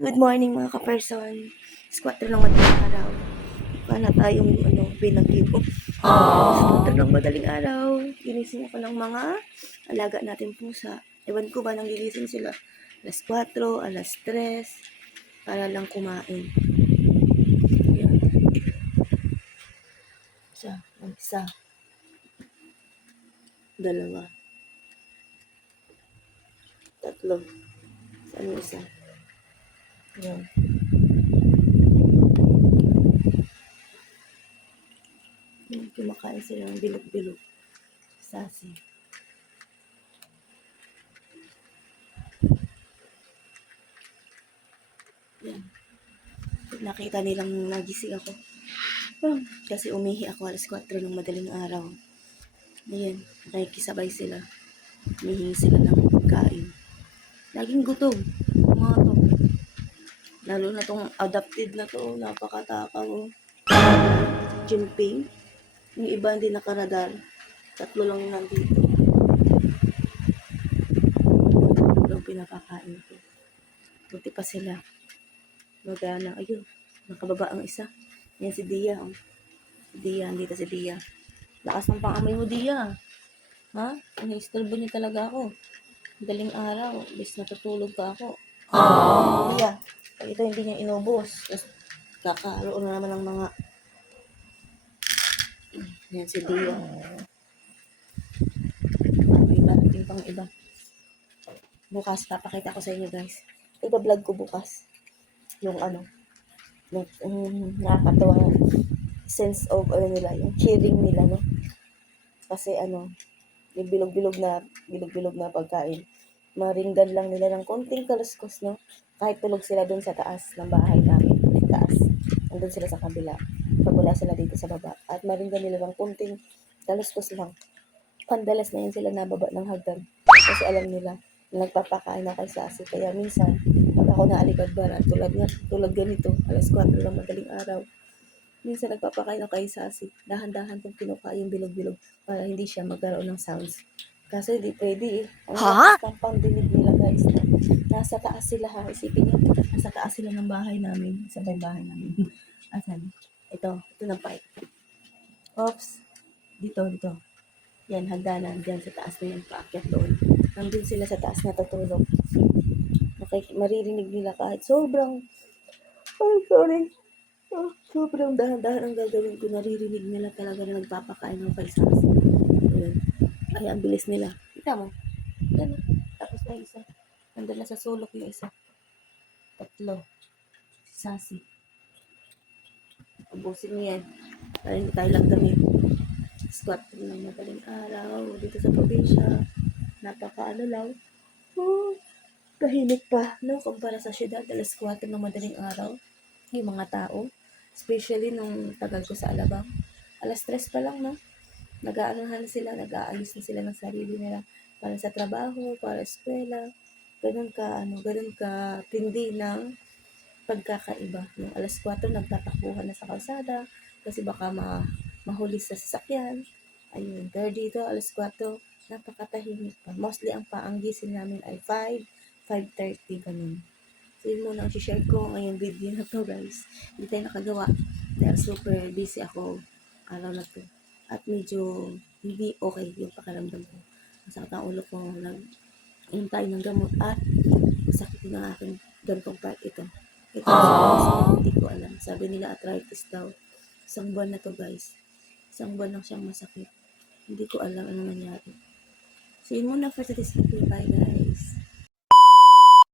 Good morning mga ka-person. Squatter ng madaling araw. Wala tayong binagyo. Squatter ng madaling araw. Ginising ako ng mga alaga natin pusa. Ewan ko ba nang gigising sila. Alas 4, alas 3, para lang kumain. Yan. Isa. Dalawa. Tatlo. Saan yung isa? Yan. Kumakain sila ng bilog-bilog. Sasi. Yan. Nakita nilang nagising ako. Kasi umihi ako alas 4 ng madaling araw. Ayan, nakikisabay sila. Humihingi sila ng pagkain. Laging gutom. Mga to. Lalo na tong adapted na to. Napakatakaw. Jinping. Yung iba hindi nakaradar. 3 lang yung nandito. Yung pinapakain ko. Buti pa sila. Magana. Ayun. Nakababa ang isa. Yan si Dia. Si Dia. Andito si Dia. Lakas ng pangamoy mo, Dia. Ha? Iniistorbo niya talaga ako. Daling araw. Bis natutulog pa ako. Dia. Pag ito hindi niya inubos. Tapos kakaroon na naman ng mga yan si Dia. Iba. Yung pang iba. Bukas, papakita ko sa inyo guys. Iba-vlog ko bukas. Yung nakakatuwang sense of nila, yung cheering nila, no? Kasi yung bilog-bilog na pagkain. Maringgan lang nila ng konting kaluskos, no? Kahit tulog sila dun sa taas ng bahay namin. Sa taas. Andun sila sa kabila. Pag wala sila dito sa baba. At maringgan nila ng konting kaluskos lang. Pandalas na yun sila nababa ng hagdan. Kasi alam nila na nagpapakain na kay Sasi. Kaya minsan, pag ako naalikad barat, tulad ganito, alas 4 lang madaling araw. Minsan nagpapakain ako kay Sasi. Dahan-dahan kong kinuha yung bilog-bilog para hindi siya magkaroon ng sounds. Kasi di pwede eh. Ang lakas ng pandinig nila guys. Nasa taas sila ha. Isipin nyo, nasa taas sila ng bahay namin. Sabay bahay namin. Asan? Ito ng pipe. Oops. Dito. Yan, hagdanan. Diyan sa taas na yan. Paakyat doon. Nandun sila sa taas natutulog. Maririnig nila kahit sobrang sobrang dahan-dahan ang gagawin ko. Naririnig nila talaga na nagpapakain ng kay Sasi. Ayan. Ay, ang bilis nila. Kita mo? Yan. Tapos na yung isa. Nandun na sa sulok yung isa. 3. Si Sasi. Ubusin mo yan. Para hindi tayo lang damit. Squat ng madaling araw. Dito sa probinsya. Napaka lang. Tahimik pa. No? Kumpara sa syudad. Alas 4 ng madaling araw. Yung mga tao. Especially nung tagal ko sa Alabang. Alas 3 pa lang, no? Nag-aanahan sila, nag-aalis na sila ng sarili nila para sa trabaho, para eskwela. Ganun ka tindi ng pagkakaiba. Yung alas 4, nagtatakbuhan na sa kalsada kasi baka mahuli sa sasakyan. Ayun. Pero dito, alas 4, napakatahimik pa. Mostly ang paanggisin namin ay 5, 5:30, ganun. So, yun muna ang share ko ngayong video na to guys. Hindi tayo nakagawa dahil super busy ako araw na to. At medyo hindi okay yung pakiramdam ko. Masakit ang ulo ko, nag-intay ng gamot at masakit yung aking gantong part ito. Ito hindi ko alam. Sabi nila arthritis daw. 1 buwan na to guys. 1 buwan lang siyang masakit. Hindi ko alam ano nangyari. So yun muna for today's video. Bye guys.